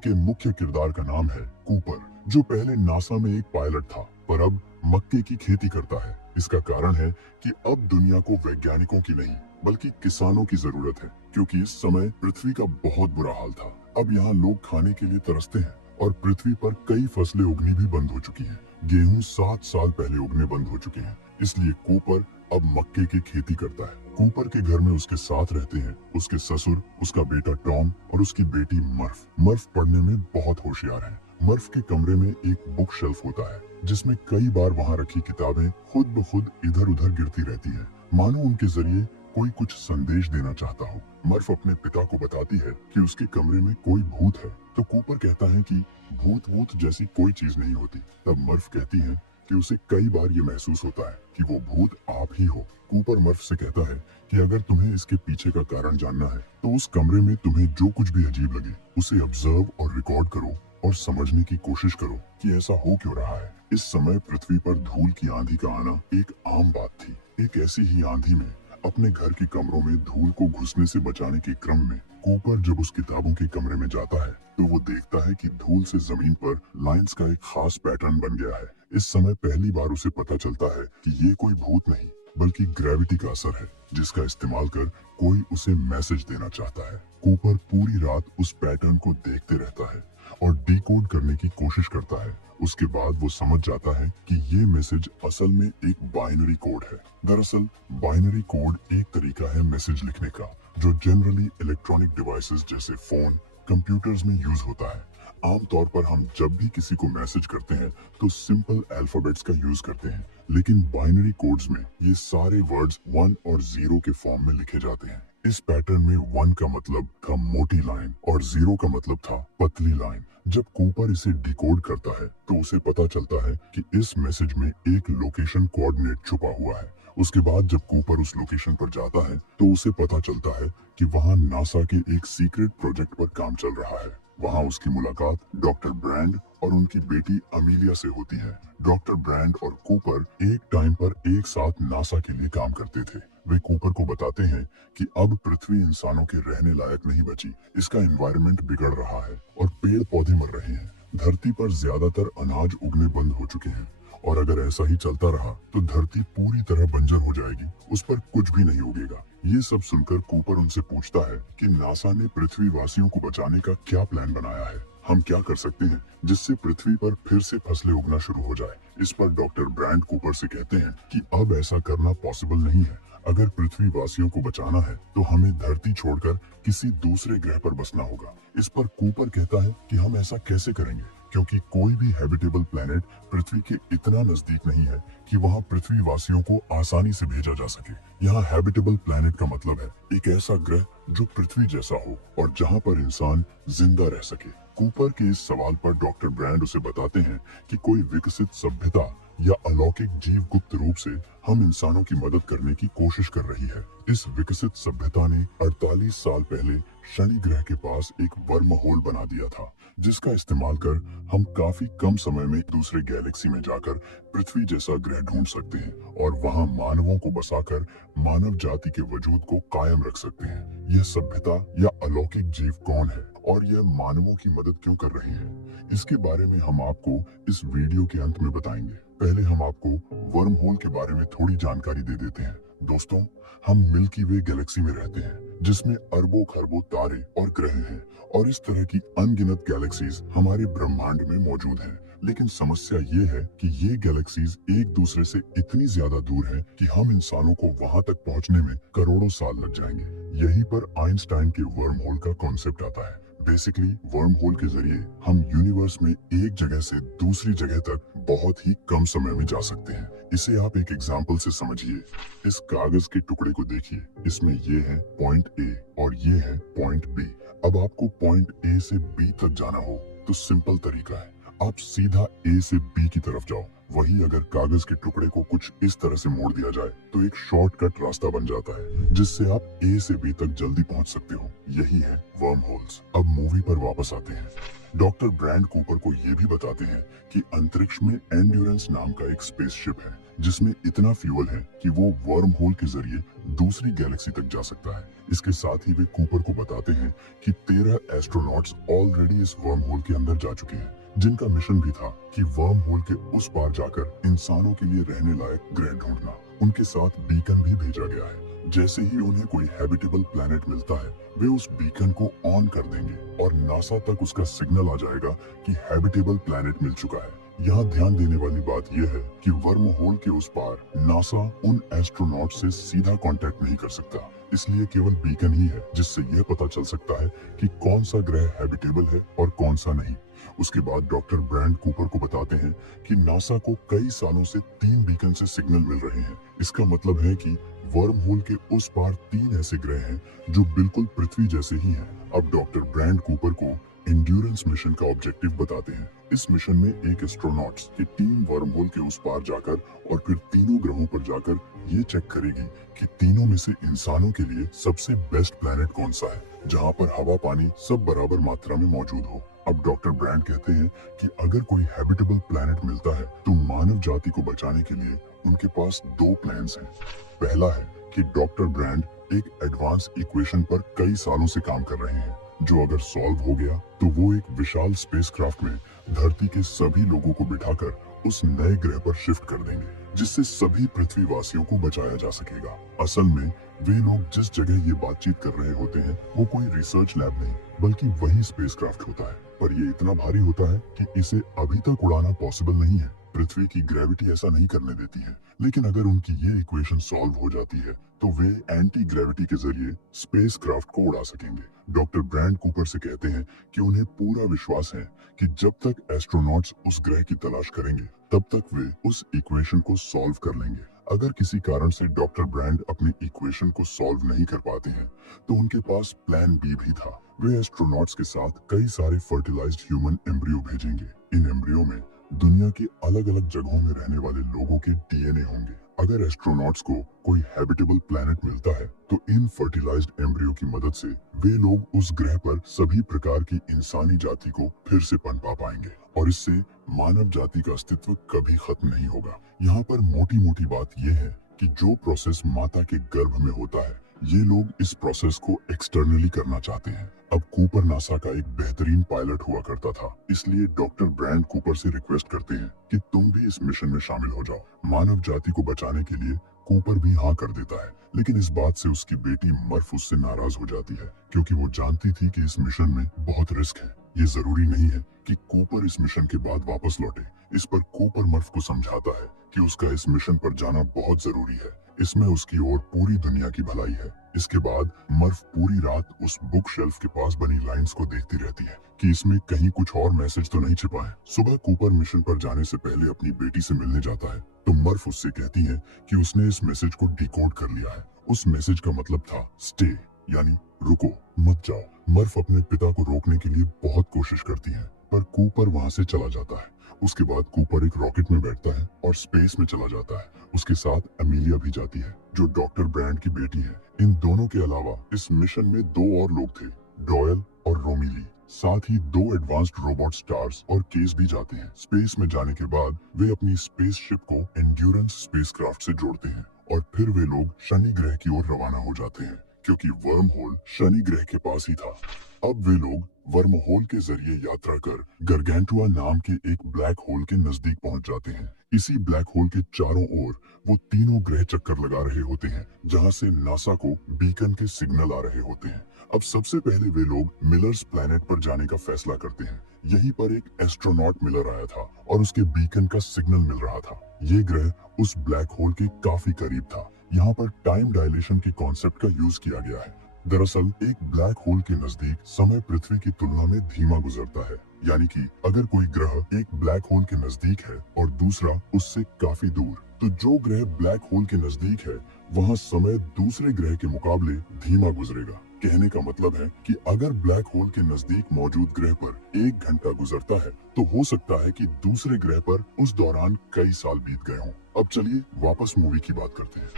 के मुख्य किरदार का नाम है कूपर, जो पहले नासा में एक पायलट था पर अब मक्के की खेती करता है। इसका कारण है कि अब दुनिया को वैज्ञानिकों की नहीं बल्कि किसानों की जरूरत है, क्योंकि इस समय पृथ्वी का बहुत बुरा हाल था। अब यहाँ लोग खाने के लिए तरसते हैं और पृथ्वी पर कई फसलें उगनी भी बंद हो चुकी हैं। गेहूं 7 साल पहले उगने बंद हो चुके हैं, इसलिए कूपर अब मक्के की खेती करता है। कूपर के घर में उसके साथ रहते हैं उसके ससुर, उसका बेटा टॉम और उसकी बेटी मर्फ। मर्फ पढ़ने में बहुत होशियार है। मर्फ के कमरे में एक बुक शेल्फ होता है जिसमें कई बार वहाँ रखी किताबें खुद ब खुद इधर उधर गिरती रहती हैं, मानो उनके जरिए कोई कुछ संदेश देना चाहता हो। मर्फ अपने पिता को बताती है कि उसके कमरे में कोई भूत है, तो कूपर कहता है कि भूत वूत जैसी कोई चीज नहीं होती। तब मर्फ कहती है कि उसे कई बार ये महसूस होता है कि वो भूत आप ही हो। कूपर मर्फ से कहता है कि अगर तुम्हें इसके पीछे का कारण जानना है तो उस कमरे में तुम्हें जो कुछ भी अजीब लगे उसे ऑब्जर्व और रिकॉर्ड करो और समझने की कोशिश करो कि ऐसा हो क्यों रहा है। इस समय पृथ्वी पर धूल की आंधी का आना एक आम बात थी। एक ऐसी ही आंधी में अपने घर के कमरों में धूल को घुसने से बचाने के क्रम में कूपर जब उस किताबों के कमरे में जाता है तो वो देखता है कि धूल से जमीन पर लाइंस का एक खास पैटर्न बन गया है। इस समय पहली बार उसे पता चलता है कि ये कोई भूत नहीं बल्कि ग्रेविटी का असर है, जिसका इस्तेमाल कर कोई उसे मैसेज देना चाहता है। कूपर पूरी रात उस पैटर्न को देखते रहता है और डिकोड करने की कोशिश करता है। उसके बाद वो समझ जाता है कि ये मैसेज असल में एक बाइनरी कोड है। दरअसल बाइनरी कोड एक तरीका है मैसेज लिखने का जो जनरली इलेक्ट्रॉनिक डिवाइसेस जैसे फोन, कंप्यूटर्स में यूज होता है। आमतौर पर हम जब भी किसी को मैसेज करते हैं तो सिंपल अल्फाबेट्स का यूज करते हैं, लेकिन बाइनरी कोड्स में ये सारे वर्ड्स 1 और 0 के फॉर्म में लिखे जाते हैं। इस पैटर्न में 1 का मतलब था मोटी लाइन और 0 का मतलब था पतली लाइन। जब कूपर इसे डिकोड करता है तो उसे पता चलता है कि इस मैसेज में एक लोकेशन कोऑर्डिनेट छुपा हुआ है। उसके बाद जब कूपर उस लोकेशन पर जाता है तो उसे पता चलता है कि वहाँ नासा के एक सीक्रेट प्रोजेक्ट पर काम चल रहा है। वहाँ उसकी मुलाकात डॉक्टर ब्रैंड और उनकी बेटी अमीलिया से होती है। डॉक्टर ब्रैंड और कूपर एक टाइम पर एक साथ नासा के लिए काम करते थे। वे कूपर को बताते हैं कि अब पृथ्वी इंसानों के रहने लायक नहीं बची, इसका एनवायरनमेंट बिगड़ रहा है और पेड़ पौधे मर रहे हैं। धरती पर ज्यादातर अनाज उगने बंद हो चुके हैं और अगर ऐसा ही चलता रहा तो धरती पूरी तरह बंजर हो जाएगी, उस पर कुछ भी नहीं उगेगा। ये सब सुनकर कूपर उनसे पूछता है कि नासा ने पृथ्वी वासियों को बचाने का क्या प्लान बनाया है, हम क्या कर सकते हैं जिससे पृथ्वी पर फिर से फसलें उगना शुरू हो जाए। इस पर डॉक्टर ब्रैंड कूपर से कहते हैं कि अब ऐसा करना पॉसिबल नहीं है। अगर पृथ्वी वासियों को बचाना है तो हमें धरती छोड़कर किसी दूसरे ग्रह पर बसना होगा। इस पर कूपर कहता है कि हम ऐसा कैसे करेंगे, क्योंकि कोई भी हैबिटेबल प्लेनेट पृथ्वी के इतना नजदीक नहीं है कि वहाँ पृथ्वी वासियों को आसानी से भेजा जा सके। यहाँ हैबिटेबल प्लेनेट का मतलब है एक ऐसा ग्रह जो पृथ्वी जैसा हो और जहाँ पर इंसान जिंदा रह सके। कूपर के इस सवाल पर डॉक्टर ब्रैंड उसे बताते हैं कि कोई विकसित सभ्यता या अलौकिक जीव गुप्त रूप से हम इंसानों की मदद करने की कोशिश कर रही है। इस विकसित सभ्यता ने 48 साल पहले शनि ग्रह के पास एक वर्म होल बना दिया था, जिसका इस्तेमाल कर हम काफी कम समय में दूसरे गैलेक्सी में जाकर पृथ्वी जैसा ग्रह ढूंढ सकते हैं और वहां मानवों को बसाकर मानव जाति के वजूद को कायम रख सकते हैं। यह सभ्यता या अलौकिक जीव कौन है और यह मानवों की मदद क्यों कर रही है, इसके बारे में हम आपको इस वीडियो के अंत में बताएंगे। पहले हम आपको वर्म होल के बारे में थोड़ी जानकारी दे देते हैं। दोस्तों, हम मिल्की वे गैलेक्सी में रहते हैं जिसमें अरबों खरबों तारे और ग्रह हैं और इस तरह की अनगिनत गैलेक्सीज हमारे ब्रह्मांड में मौजूद हैं। लेकिन समस्या ये है कि ये गैलेक्सीज एक दूसरे से इतनी ज्यादा दूर हैं कि हम इंसानों को वहां तक पहुंचने में करोड़ों साल लग जाएंगे। यहीं पर आइंस्टाइन के वर्म होल का कॉन्सेप्ट आता है। बेसिकली वर्म होल के जरिए हम यूनिवर्स में एक जगह से दूसरी जगह तक बहुत ही कम समय में जा सकते हैं। इसे आप एक एग्जाम्पल से समझिए। इस कागज के टुकड़े को देखिए, इसमें ये है पॉइंट ए और ये है पॉइंट बी। अब आपको पॉइंट ए से बी तक जाना हो तो सिंपल तरीका है, आप सीधा ए से बी की तरफ जाओ। वही अगर कागज के टुकड़े को कुछ इस तरह से मोड़ दिया जाए तो एक शॉर्टकट रास्ता बन जाता है जिससे आप ए से बी तक जल्दी पहुंच सकते हो। यही है वर्म होल्स। अब मूवी पर वापस आते हैं। डॉक्टर ब्रैंड कूपर को ये भी बताते हैं कि अंतरिक्ष में एंड्योरेंस नाम का एक स्पेसशिप है जिसमें इतना फ्यूल है कि वो वर्म होल के जरिए दूसरी गैलेक्सी तक जा सकता है। इसके साथ ही वे कूपर को बताते हैं कि 13 एस्ट्रोनॉट्स ऑलरेडी इस वर्म होल के अंदर जा चुके हैं, जिनका मिशन भी था कि वर्म होल के उस पार जाकर इंसानों के लिए रहने लायक ग्रह ढूंढना। उनके साथ बीकन भी भेजा गया है। जैसे ही उन्हें कोई हैबिटेबल प्लैनेट मिलता है, वे उस बीकन को ऑन कर देंगे और नासा तक उसका सिग्नल आ जाएगा कि हैबिटेबल प्लैनेट मिल चुका है। यहाँ ध्यान देने वाली बात यह है कि वर्म होल के उस पार नासा उन एस्ट्रोनॉट से सीधा कांटेक्ट नहीं कर सकता, इसलिए केवल बीकन ही है जिससे यह पता चल सकता है कि कौन सा ग्रह हैबिटेबल है और कौन सा नहीं। उसके बाद डॉक्टर ब्रैंड कूपर को बताते हैं कि नासा को कई सालों से 3 बीकन से सिग्नल मिल रहे हैं। इसका मतलब है कि वर्म होल के उस पार 3 ऐसे ग्रह हैं जो बिल्कुल पृथ्वी जैसे ही हैं। अब डॉक्टर ब्रैंड कूपर को एंड्योरेंस मिशन का ऑब्जेक्टिव बताते हैं। इस मिशन में एक एस्ट्रोनॉट्स की टीम वर्म होल के उस पार जाकर और फिर तीनों ग्रहों पर जाकर ये चेक करेगी कि तीनों में से इंसानों के लिए सबसे बेस्ट प्लैनेट कौन सा है, जहाँ पर हवा पानी सब बराबर मात्रा में मौजूद हो। अब डॉक्टर ब्रैंड कहते हैं कि अगर कोई हैबिटेबल प्लैनेट मिलता है तो मानव जाति को बचाने के लिए उनके पास 2 प्लान्स हैं। पहला है कि डॉक्टर ब्रैंड एक एडवांस इक्वेशन पर कई सालों से काम कर रहे हैं, जो अगर सॉल्व हो गया तो वो एक विशाल स्पेसक्राफ्ट में धरती के सभी लोगों को बिठाकर उस नए ग्रह पर शिफ्ट कर देंगे, जिससे सभी पृथ्वी वासियों को बचाया जा सकेगा। असल में वे लोग जिस जगह ये बातचीत कर रहे होते हैं वो कोई रिसर्च लैब नहीं बल्कि वही स्पेसक्राफ्ट होता है, पर ये इतना भारी होता है कि इसे अभी तक उड़ाना पॉसिबल नहीं है। पृथ्वी की ग्रेविटी ऐसा नहीं करने देती है, लेकिन अगर उनकी ये इक्वेशन सॉल्व हो जाती है तो वे एंटी ग्रेविटी के जरिए स्पेसक्राफ्ट को उड़ा सकेंगे। डॉक्टर ब्रैंड कूपर से कहते हैं कि उन्हें पूरा विश्वास है कि जब तक एस्ट्रोनॉट्स उस ग्रह की तलाश करेंगे तब तक वे उस इक्वेशन को सॉल्व कर लेंगे। अगर किसी कारण से डॉक्टर ब्रैंड अपनी इक्वेशन को सॉल्व नहीं कर पाते हैं तो उनके पास प्लान बी भी था। वे एस्ट्रोनॉट्स के साथ कई सारे फर्टिलाइज्ड ह्यूमन एम्ब्रियो भेजेंगे। इन एम्ब्रियो में दुनिया के अलग अलग जगहों में रहने वाले लोगों के डीएनए होंगे। अगर एस्ट्रोनॉट्स को कोई हैबिटेबल प्लैनेट मिलता है तो इन फर्टिलाइज्ड एम्ब्रियो की मदद से वे लोग उस ग्रह पर सभी प्रकार की इंसानी जाति को फिर से पनपा पाएंगे और इससे मानव जाति का अस्तित्व कभी खत्म नहीं होगा। यहाँ पर मोटी मोटी बात यह है कि जो प्रोसेस माता के गर्भ में होता है, ये लोग इस प्रोसेस को एक्सटर्नली करना चाहते हैं। अब कूपर नासा का एक बेहतरीन पायलट हुआ करता था, इसलिए डॉक्टर ब्रैंड कूपर से रिक्वेस्ट करते हैं कि तुम भी इस मिशन में शामिल हो जाओ। मानव जाति को बचाने के लिए कूपर भी हाँ कर देता है, लेकिन इस बात से उसकी बेटी मर्फ उससे नाराज हो जाती है, क्योंकि वो जानती थी कि इस मिशन में बहुत रिस्क है। ये जरूरी नहीं है कि कूपर इस मिशन के बाद वापस लौटे। इस पर कूपर मर्फ को समझाता है कि उसका इस मिशन पर जाना बहुत जरूरी है, इसमें उसकी और पूरी दुनिया की भलाई है। इसके बाद मर्फ पूरी रात उस बुक शेल्फ के पास बनी लाइंस को देखती रहती है कि इसमें कहीं कुछ और मैसेज तो नहीं छिपा है। सुबह कूपर मिशन पर जाने से पहले अपनी बेटी से मिलने जाता है तो मर्फ उससे कहती है कि उसने इस मैसेज को डिकोड कर लिया है। उस मैसेज का मतलब था स्टे, यानी रुको, मत जाओ। मर्फ अपने पिता को रोकने के लिए बहुत कोशिश करती है, पर कूपर वहाँ से चला जाता है। उसके बाद कूपर एक रॉकेट में बैठता है और स्पेस में चला जाता है। उसके साथ एमिलिया भी जाती है, जो डॉक्टर ब्रैंड की बेटी है। इन दोनों के अलावा इस मिशन में 2 और लोग थे, डॉयल और रोमिली। साथ ही 2 एडवांस्ड रोबोट स्टार्स और केस भी जाते हैं। स्पेस में जाने के बाद वे अपनी स्पेसशिप को एंड्योरेंस स्पेसक्राफ्ट से जोड़ते हैं और फिर वे लोग शनि ग्रह की ओर रवाना हो जाते हैं, क्योंकि वर्म होल शनि ग्रह के पास ही था। अब वे लोग वर्म होल के जरिए यात्रा कर गरगैंटुआ नाम के एक ब्लैक होल के नजदीक पहुंच जाते हैं। इसी ब्लैक होल के चारों ओर वो तीनों ग्रह चक्कर लगा रहे होते हैं, जहां से नासा को बीकन के सिग्नल आ रहे होते हैं। अब सबसे पहले वे लोग मिलर्स प्लैनेट पर जाने का फैसला करते हैं। यहीं पर एक एस्ट्रोनॉट मिलर आया था और उसके बीकन का सिग्नल मिल रहा था। ये ग्रह उस ब्लैक होल के काफी करीब था। यहाँ पर टाइम डायलेशन के कॉन्सेप्ट का यूज किया गया है। दरअसल एक ब्लैक होल के नजदीक समय पृथ्वी की तुलना में धीमा गुजरता है, यानी कि अगर कोई ग्रह एक ब्लैक होल के नजदीक है और दूसरा उससे काफी दूर, तो जो ग्रह ब्लैक होल के नजदीक है वहाँ समय दूसरे ग्रह के मुकाबले धीमा गुजरेगा। कहने का मतलब है कि अगर ब्लैक होल के नजदीक मौजूद ग्रह पर 1 घंटा गुजरता है तो हो सकता है कि दूसरे ग्रह पर उस दौरान कई साल बीत गए हों। अब चलिए वापस मूवी की बात करते हैं।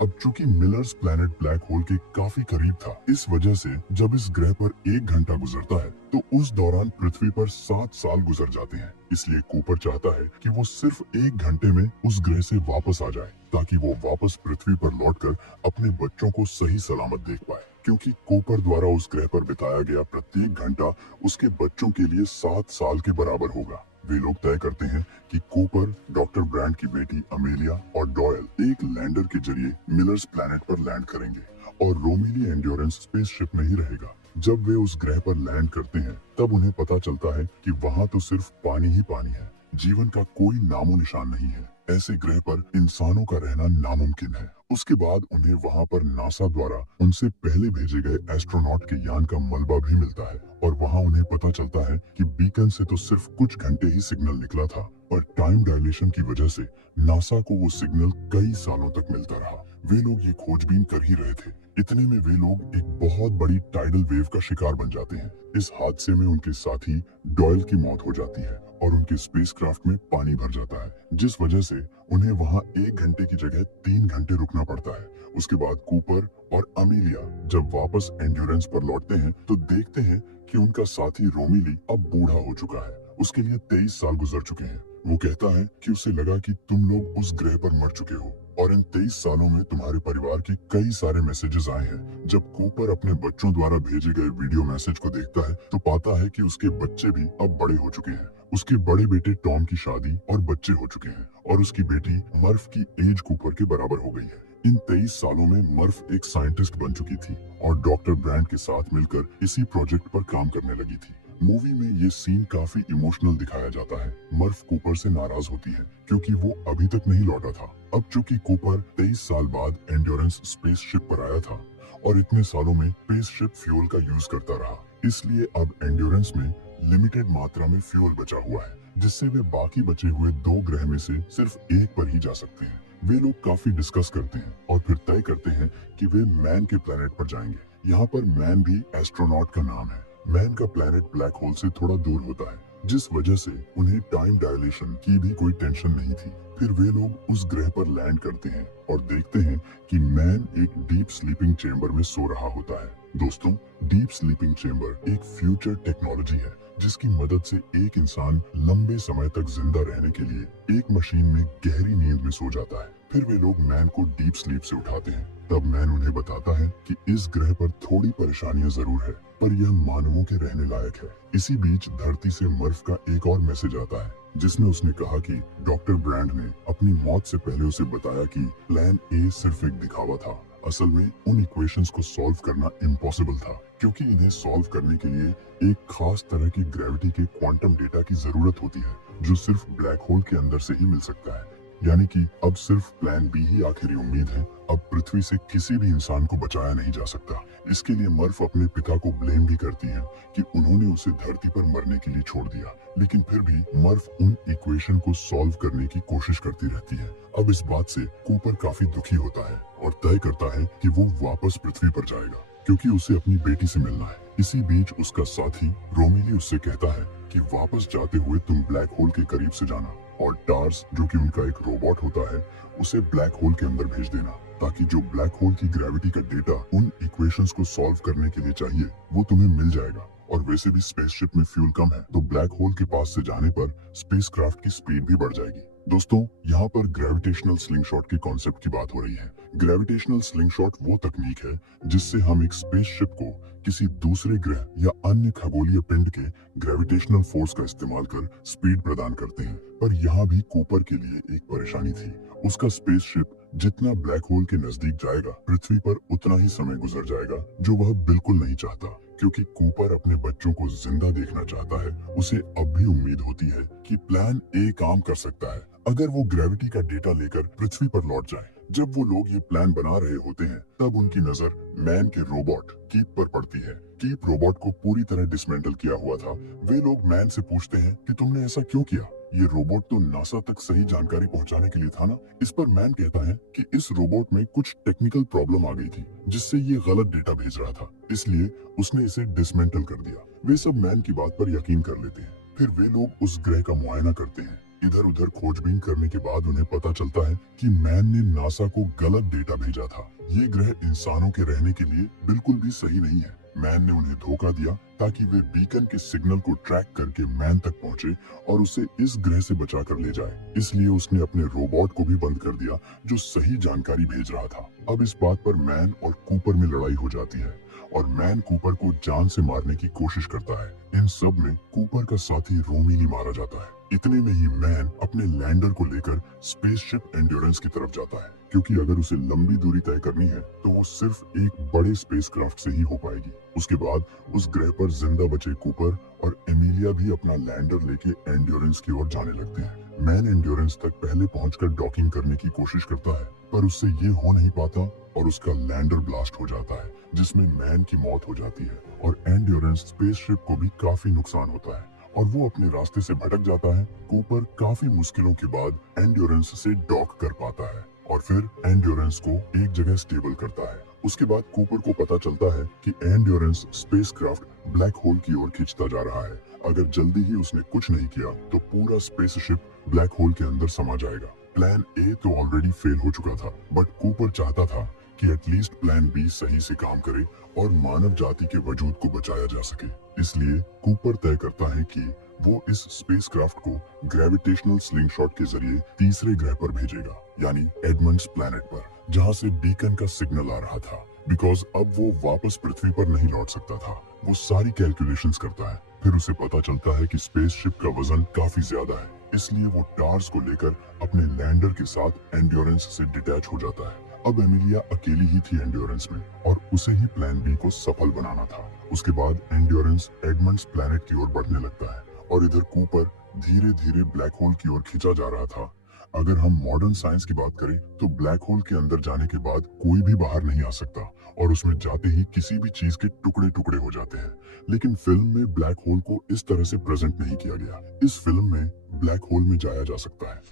अब चूंकि मिलर्स प्लैनेट ब्लैक होल के काफी करीब था, इस वजह से जब इस ग्रह पर 1 घंटा गुजरता है तो उस दौरान पृथ्वी पर 7 साल गुजर जाते हैं। इसलिए कूपर चाहता है कि वो सिर्फ 1 घंटे में उस ग्रह से वापस आ जाए, ताकि वो वापस पृथ्वी पर लौटकर अपने बच्चों को सही सलामत देख पाए। क्योंकि कूपर द्वारा उस ग्रह पर बिताया गया प्रत्येक घंटा उसके बच्चों के लिए 7 साल के बराबर होगा। वे लोग तय करते हैं कि कूपर, डॉक्टर ब्रांड की बेटी अमेलिया और डॉयल एक लैंडर के जरिए मिलर्स प्लैनेट पर लैंड करेंगे और रोमिली एंड्योरेंस स्पेसशिप में ही रहेगा। जब वे उस ग्रह पर लैंड करते हैं तब उन्हें पता चलता है कि वहाँ तो सिर्फ पानी ही पानी है, जीवन का कोई नामो निशान नहीं है। ऐसे ग्रह पर इंसानों का रहना नामुमकिन है। उसके बाद उन्हें वहाँ पर नासा द्वारा उनसे पहले भेजे गए एस्ट्रोनॉट के यान का मलबा भी मिलता है और वहाँ उन्हें पता चलता है कि बीकन से तो सिर्फ कुछ घंटे ही सिग्नल निकला था, पर टाइम डायलेशन की वजह से नासा को वो सिग्नल कई सालों तक मिलता रहा। वे लोग ये खोजबीन कर ही रहे थे, इतने में वे लोग एक बहुत बड़ी टाइडल वेव का शिकार बन जाते हैं। इस हादसे में उनके साथी डॉयल की मौत हो जाती है और उनके स्पेसक्राफ्ट में पानी भर जाता है, जिस वजह से उन्हें वहां 1 घंटे की जगह 3 घंटे रुकना पड़ता है। उसके बाद कूपर और अमीलिया जब वापस एंड्योरेंस पर लौटते हैं तो देखते हैं कि उनका साथी रोमिली अब बूढ़ा हो चुका है। उसके लिए 23 साल गुजर चुके हैं। वो कहता है कि उसे लगा कि तुम लोग उस ग्रह पर मर चुके हो और इन 23 सालों में तुम्हारे परिवार के कई सारे मैसेजेस आए हैं। जब कूपर अपने बच्चों द्वारा भेजे गए वीडियो मैसेज को देखता है तो पाता है कि उसके बच्चे भी अब बड़े हो चुके हैं। उसके बड़े बेटे टॉम की शादी और बच्चे हो चुके हैं और उसकी बेटी मर्फ की एज कूपर के बराबर हो गई है। इन 23 सालों में मर्फ एक साइंटिस्ट बन चुकी थी और डॉक्टर ब्रांड के साथ मिलकर इसी प्रोजेक्ट पर काम करने लगी थी। मूवी में ये सीन काफी इमोशनल दिखाया जाता है। मर्फ कूपर से नाराज होती है क्योंकि वो अभी तक नहीं लौटा था। अब चूंकि कूपर 23 साल बाद एंड्योरेंस स्पेसशिप पर आया था और इतने सालों में स्पेसशिप फ्यूल का यूज करता रहा, इसलिए अब एंड्योरेंस में लिमिटेड मात्रा में फ्यूल बचा हुआ है, जिससे वे बाकी बचे हुए 2 ग्रह में से सिर्फ एक पर ही जा सकते हैं। वे लोग काफी डिस्कस करते हैं और फिर तय करते हैं कि वे मैन के प्लेनेट पर जाएंगे। यहाँ पर मैन भी एस्ट्रोनॉट का नाम है। मैन का प्लेनेट ब्लैक होल से थोड़ा दूर होता है, जिस वजह से उन्हें टाइम डायलेशन की भी कोई टेंशन नहीं थी। फिर वे लोग उस ग्रह पर लैंड करते हैं और देखते हैं कि मैन एक डीप स्लीपिंग चेंबर में सो रहा होता है। दोस्तों, डीप स्लीपिंग चेंबर एक फ्यूचर टेक्नोलॉजी है जिसकी मदद से एक इंसान लंबे समय तक जिंदा रहने के लिए एक मशीन में गहरी नींद में सो जाता है। फिर वे लोग मैन को डीप स्लीप से उठाते हैं। तब मैन उन्हें बताता है कि इस ग्रह पर थोड़ी परेशानियां जरूर है, पर यह मानवों के रहने लायक है। इसी बीच धरती से मर्फ का एक और मैसेज आता है जिसमें उसने कहा कि डॉक्टर ब्रांड ने अपनी मौत से पहले उसे बताया कि प्लान ए सिर्फ एक दिखावा था। असल में उन इक्वेशंस को सॉल्व करना इम्पॉसिबल था, क्योंकि इन्हें सॉल्व करने के लिए एक खास तरह की ग्रेविटी के क्वांटम डेटा की जरूरत होती है जो सिर्फ ब्लैक होल के अंदर से ही मिल सकता है। यानी कि अब सिर्फ प्लान बी ही आखिरी उम्मीद है। अब पृथ्वी से किसी भी इंसान को बचाया नहीं जा सकता। इसके लिए मर्फ अपने पिता को ब्लेम भी करती है कि उन्होंने उसे धरती पर मरने के लिए छोड़ दिया, लेकिन फिर भी मर्फ उन इक्वेशन को सॉल्व करने की कोशिश करती रहती है। अब इस बात से कूपर काफी दुखी होता है और तय करता है कि वो वापस पृथ्वी पर जाएगा क्योंकि उसे अपनी बेटी से मिलना है। इसी बीच उसका साथी रोमिली उससे कहता है कि वापस जाते हुए तुम ब्लैक होल के करीब से जाना और टार्स, जो कि उनका एक रोबोट होता है, उसे ब्लैक होल के अंदर भेज देना ताकि जो ब्लैक होल की ग्रेविटी का डेटा उन इक्वेशंस को सॉल्व करने के लिए चाहिए वो तुम्हें मिल जाएगा। और वैसे भी स्पेसशिप में फ्यूल कम है तो ब्लैक होल के पास से जाने पर स्पेसक्राफ्ट की स्पीड भी बढ़ जाएगी। दोस्तों, यहाँ पर ग्रेविटेशनल स्लिंगशॉट के कॉन्सेप्ट की बात हो रही है। ग्रेविटेशनल स्लिंगशॉट वो तकनीक है जिससे हम एक स्पेसशिप को किसी दूसरे ग्रह या अन्य खगोलीय पिंड के ग्रेविटेशनल फोर्स का इस्तेमाल कर स्पीड प्रदान करते हैं। पर यहाँ भी कूपर के लिए एक परेशानी थी। उसका स्पेसशिप जितना ब्लैक होल के नजदीक जाएगा पृथ्वी पर उतना ही समय गुजर जाएगा, जो वह बिल्कुल नहीं चाहता। क्योंकि कूपर अपने बच्चों को जिंदा देखना चाहता है, उसे अब भी उम्मीद होती है कि प्लान ए काम कर सकता है अगर वो ग्रेविटी का डेटा लेकर पृथ्वी पर लौट जाए। जब वो लोग ये प्लान बना रहे होते हैं तब उनकी नजर मैन के रोबोट कीप पर पड़ती है। कीप रोबोट को पूरी तरह डिसमेंटल किया हुआ था। वे लोग मैन से पूछते हैं कि तुमने ऐसा क्यों किया? ये रोबोट तो नासा तक सही जानकारी पहुंचाने के लिए था ना। इस पर मैन कहता है कि इस रोबोट में कुछ टेक्निकल प्रॉब्लम आ गई थी जिससे ये गलत डेटा भेज रहा था, इसलिए उसने इसे डिसमेंटल कर दिया। वे सब मैन की बात पर यकीन कर लेते हैं। फिर वे लोग उस ग्रह का मुआयना करते हैं इधर उधर खोजबीन करने के बाद उन्हें पता चलता है कि मैन ने नासा को गलत डेटा भेजा था। ये ग्रह इंसानों के रहने के लिए बिल्कुल भी सही नहीं है। मैन ने उन्हें धोखा दिया ताकि वे बीकन के सिग्नल को ट्रैक करके मैन तक पहुंचे और उसे इस ग्रह से बचा कर ले जाए। इसलिए उसने अपने रोबोट को भी बंद कर दिया जो सही जानकारी भेज रहा था। अब इस बात पर मैन और कूपर में लड़ाई हो जाती है और मैन कूपर को जान से मारने की कोशिश करता है। इन सब में कूपर का साथी रोमीली मारा जाता है। इतने में ही मैन अपने लैंडर को लेकर स्पेसशिप एंड्योरेंस की तरफ जाता है, क्योंकि अगर उसे लंबी दूरी तय करनी है तो वो सिर्फ एक बड़े स्पेसक्राफ्ट से ही हो पाएगी। उसके बाद उस ग्रह पर जिंदा बचे कूपर और एमिलिया भी अपना लैंडर लेके एंड्योरेंस की ओर जाने लगते हैं। मैन एंड्योरेंस तक पहले पहुंचकर डॉकिंग करने की कोशिश करता है, पर उससे ये हो नहीं पाता और उसका लैंडर ब्लास्ट हो जाता है, जिसमें मैन की मौत हो जाती है और एंड्योरेंस स्पेसशिप को भी काफी नुकसान होता है और वो अपने रास्ते से भटक जाता है। कूपर काफी मुश्किलों के बाद एंड्योरेंस से डॉक कर पाता है और फिर एंड्योरेंस को एक जगह स्टेबल करता है। उसके बाद कूपर को पता चलता है कि एंड्योरेंस स्पेसक्राफ्ट ब्लैक होल की ओर खींचता जा रहा है। अगर जल्दी ही उसने कुछ नहीं किया तो पूरा स्पेसशिप ब्लैक होल के अंदर समा जाएगा। प्लान ए तो ऑलरेडी फेल हो चुका था, बट कूपर चाहता था कि एटलीस्ट प्लान बी सही से काम करे और मानव जाति के वजूद को बचाया जा सके। इसलिए कूपर तय करता है कि वो इस स्पेसक्राफ्ट को ग्रेविटेशनल स्लिंगशॉट के जरिए तीसरे ग्रह पर भेजेगा, यानी एडमंड्स प्लैनेट पर, जहां से बीकन का सिग्नल आ रहा था। बिकॉज अब वो वापस पृथ्वी पर नहीं लौट सकता था। वो सारी कैलकुलेशंस करता है। फिर उसे पता चलता है कि स्पेसशिप का वजन काफी ज्यादा है, इसलिए वो टार्स को लेकर अपने लैंडर के साथ एंड्योरेंस से डिटैच हो जाता है। अब एमिलिया अकेली ही थी एंड्योरेंस में और उसे ही प्लान बी को सफल बनाना था। उसके बाद एंड्योरेंस एडमंड्स प्लैनेट की ओर बढ़ने लगता है और इधर कूपर धीरे धीरे ब्लैक होल की ओर खींचा जा रहा था। अगर हम मॉडर्न साइंस की बात करें तो ब्लैक होल के अंदर जाने के बाद कोई भी बाहर नहीं आ सकता और उसमें जाते ही किसी भी चीज के टुकड़े टुकड़े हो जाते हैं। लेकिन फिल्म में ब्लैक होल को इस तरह से प्रेजेंट नहीं किया गया। इस फिल्म में ब्लैक होल में जाया जा सकता है।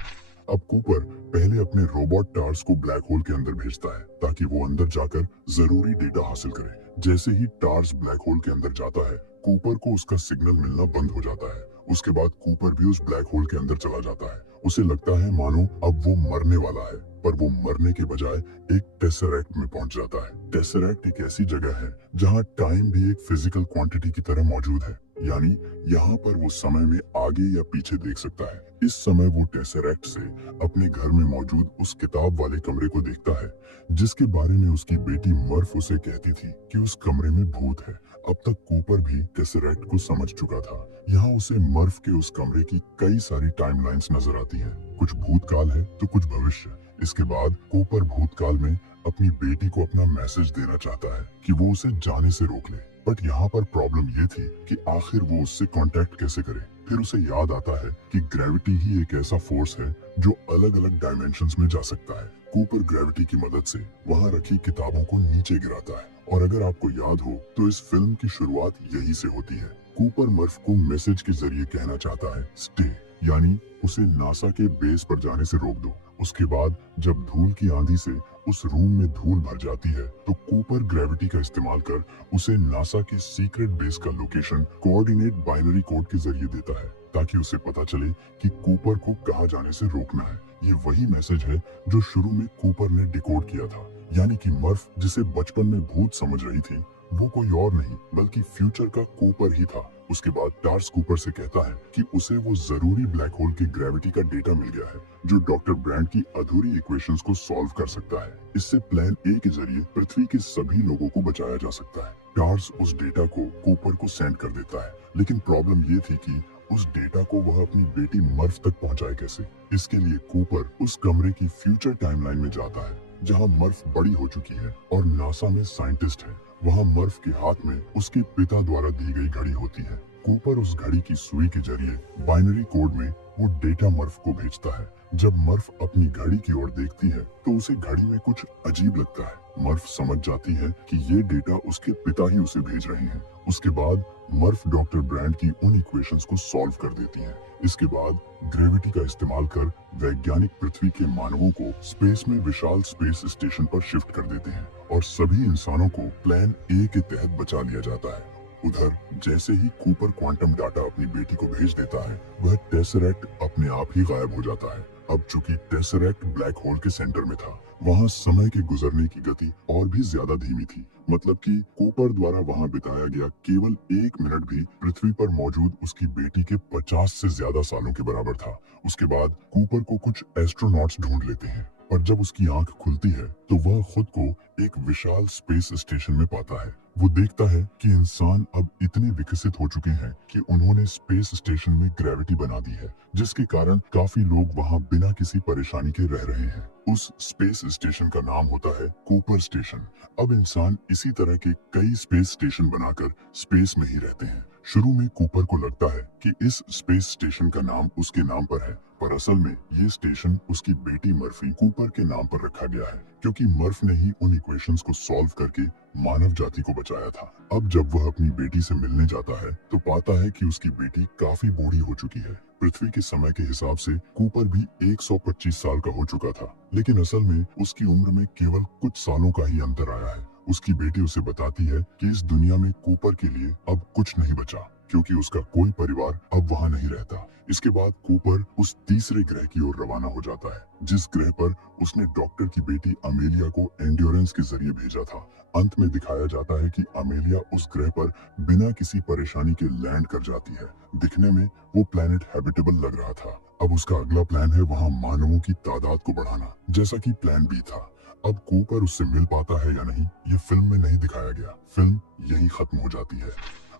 अब कूपर पहले अपने रोबोट टार्स को ब्लैक होल के अंदर भेजता है ताकि वो अंदर जाकर जरूरी डेटा हासिल करे। जैसे ही टार्स ब्लैक होल के अंदर जाता है, कूपर को उसका सिग्नल मिलना बंद हो जाता है। उसके बाद कूपर भी उस ब्लैक होल के अंदर चला जाता है। उसे लगता है मानो अब वो मरने वाला है, पर वो मरने के बजाय एक टेसरैक्ट में पहुंच जाता है। टेसरैक्ट एक ऐसी जगह है जहां टाइम भी एक फिजिकल क्वांटिटी की तरह मौजूद है, यानी यहाँ पर वो समय में आगे या पीछे देख सकता है। इस समय वो टेसरैक्ट से अपने घर में मौजूद उस किताब वाले कमरे को देखता है जिसके बारे में उसकी बेटी मर्फ उसे कहती थी कि उस कमरे में भूत है। अब तक कूपर भी टेसरैक्ट को समझ चुका था। यहाँ उसे मर्फ के उस कमरे की कई सारी टाइमलाइंस नजर आती हैं। कुछ भूतकाल है तो कुछ भविष्य। इसके बाद कूपर भूतकाल में अपनी बेटी को अपना मैसेज देना चाहता है कि वो उसे जाने से रोक ले, बट यहाँ पर प्रॉब्लम ये थी कि आखिर वो उससे कांटेक्ट कैसे करे। फिर उसे याद आता है कि ग्रेविटी ही एक ऐसा फोर्स है जो अलग अलग डायमेंशंस में जा सकता है। कूपर ग्रेविटी की मदद से वहाँ रखी किताबों को नीचे गिराता है और अगर आपको याद हो तो इस फिल्म की शुरुआत यही से होती है। कूपर मर्फ को मैसेज के जरिए कहना चाहता है स्टे, यानी उसे नासा के बेस पर जाने से रोक दो। उसके बाद जब धूल की आंधी से उस रूम में धूल भर जाती है तो कूपर ग्रेविटी का इस्तेमाल कर उसे नासा के सीक्रेट बेस का लोकेशन कोऑर्डिनेट बाइनरी कोड के जरिए देता है ताकि उसे पता चले कि कूपर को कहाँ जाने से रोकना है। ये वही मैसेज है जो शुरू में कूपर ने डिकोड किया था, यानी कि मर्फ जिसे बचपन में भूत समझ रही थी वो कोई और नहीं बल्कि फ्यूचर का कूपर ही था। उसके बाद टार्स कूपर से कहता है कि उसे वो जरूरी ब्लैक होल की ग्रेविटी का डेटा मिल गया है जो डॉक्टर ब्रैंड की अधूरी इक्वेशंस को सॉल्व कर सकता है। इससे प्लान ए के जरिए पृथ्वी के सभी लोगों को बचाया जा सकता है। टार्स उस डेटा को कूपर को सेंड कर देता है, लेकिन प्रॉब्लम ये थी कि उस डेटा को वह अपनी बेटी मर्फ तक पहुंचाए कैसे। इसके लिए कूपर उस कमरे की फ्यूचर टाइमलाइन में जाता है जहां मर्फ बड़ी हो चुकी है और नासा में साइंटिस्ट है। वहाँ मर्फ के हाथ में उसके पिता द्वारा दी गई घड़ी होती है। कूपर उस घड़ी की सुई के जरिए बाइनरी कोड में वो डेटा मर्फ को भेजता है। जब मर्फ अपनी घड़ी की ओर देखती है तो उसे घड़ी में कुछ अजीब लगता है। मर्फ समझ जाती है कि ये डेटा उसके पिता ही उसे भेज रहे हैं। उसके बाद मर्फ डॉक्टर ब्रैंड की उन इक्वेशंस को सॉल्व कर देती है। इसके बाद ग्रेविटी का इस्तेमाल कर वैज्ञानिक पृथ्वी के मानवों को स्पेस में विशाल स्पेस स्टेशन पर शिफ्ट कर देते हैं और सभी इंसानों को प्लान ए के तहत बचा लिया जाता है। उधर जैसे ही कूपर क्वांटम डाटा अपनी बेटी को भेज देता है, वह टेसरैक्ट अपने आप ही गायब हो जाता है। अब चूंकि टेसरैक्ट ब्लैक होल के सेंटर में था, वहाँ समय के गुजरने की गति और भी ज्यादा धीमी थी। मतलब कि कूपर द्वारा वहाँ बिताया गया केवल 1 मिनट भी पृथ्वी पर मौजूद उसकी बेटी के 50 से ज्यादा सालों के बराबर था। उसके बाद कूपर को कुछ एस्ट्रोनॉट्स ढूंढ लेते हैं, पर जब उसकी आंख खुलती है तो वह खुद को एक विशाल स्पेस स्टेशन में पाता है। वो देखता है कि इंसान अब इतने विकसित हो चुके हैं कि उन्होंने स्पेस स्टेशन में ग्रेविटी बना दी है, जिसके कारण काफी लोग वहाँ बिना किसी परेशानी के रह रहे हैं। उस स्पेस स्टेशन का नाम होता है कूपर स्टेशन। अब इंसान इसी तरह के कई स्पेस स्टेशन बनाकर स्पेस में ही रहते हैं। शुरू में कूपर को लगता है कि इस स्पेस स्टेशन का नाम उसके नाम पर है, पर असल में ये स्टेशन उसकी बेटी मर्फी कूपर के नाम पर रखा गया है, क्योंकि मर्फ ने ही उन इक्वेशंस को सॉल्व करके मानव जाति को बचाया था। अब जब वह अपनी बेटी से मिलने जाता है तो पाता है कि उसकी बेटी काफी बूढ़ी हो चुकी है। पृथ्वी के समय के हिसाब से कूपर भी 125 साल का हो चुका था, लेकिन असल में उसकी उम्र में केवल कुछ सालों का ही अंतर आया है। उसकी बेटी उसे बताती है कि इस दुनिया में कूपर के लिए अब कुछ नहीं बचा, क्योंकि उसका कोई परिवार अब वहाँ नहीं रहता। इसके बाद कूपर उस तीसरे ग्रह की ओर रवाना हो जाता है, जिस ग्रह पर उसने डॉक्टर की बेटी अमेलिया को एंड्योरेंस के जरिए भेजा था। अंत में दिखाया जाता है कि अमेलिया उस ग्रह पर बिना किसी परेशानी के लैंड कर जाती है। दिखने में वो प्लेनेट हैबिटेबल लग रहा था। अब उसका अगला प्लान है वहाँ मानवों की तादाद को बढ़ाना, जैसा कि प्लान बी था। अब कूपर उससे मिल पाता है या नहीं, ये फिल्म में नहीं दिखाया गया। फिल्म यहीं खत्म हो जाती है।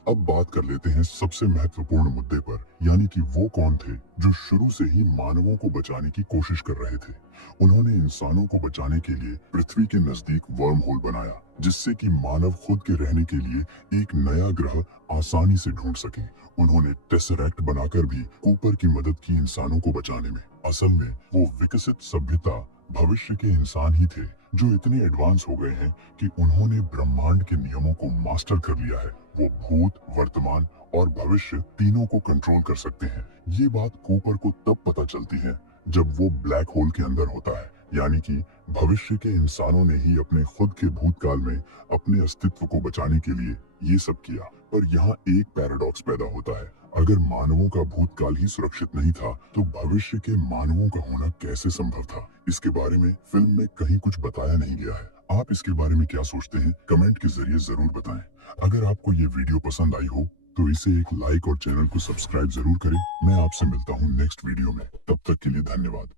अब बात कर लेते हैं सबसे महत्वपूर्ण मुद्दे पर, यानी कि वो कौन थे जो शुरू से ही मानवों को बचाने की कोशिश कर रहे थे। उन्होंने इंसानों को बचाने के लिए पृथ्वी के नजदीक वर्म होल बनाया, जिससे कि मानव खुद के रहने के लिए एक नया ग्रह आसानी से ढूंढ सके। उन्होंने टेसरैक्ट बनाकर भी कूपर की मदद की इंसानों को बचाने में। असल में वो विकसित सभ्यता भविष्य के इंसान ही थे, जो इतने एडवांस हो गए हैं कि उन्होंने ब्रह्मांड के नियमों को मास्टर कर लिया है। वो भूत, वर्तमान और भविष्य तीनों को कंट्रोल कर सकते हैं। ये बात कूपर को तब पता चलती है जब वो ब्लैक होल के अंदर होता है, यानी कि भविष्य के इंसानों ने ही अपने खुद के भूतकाल में अपने अस्तित्व को बचाने के लिए ये सब किया। पर यहाँ एक पैराडॉक्स पैदा होता है। अगर मानवों का भूतकाल ही सुरक्षित नहीं था, तो भविष्य के मानवों का होना कैसे संभव था? इसके बारे में फिल्म में कहीं कुछ बताया नहीं गया है। आप इसके बारे में क्या सोचते हैं? कमेंट के जरिए जरूर बताएं। अगर आपको ये वीडियो पसंद आई हो तो इसे एक लाइक और चैनल को सब्सक्राइब जरूर करें। मैं आपसे मिलता हूँ नेक्स्ट वीडियो में। तब तक के लिए धन्यवाद।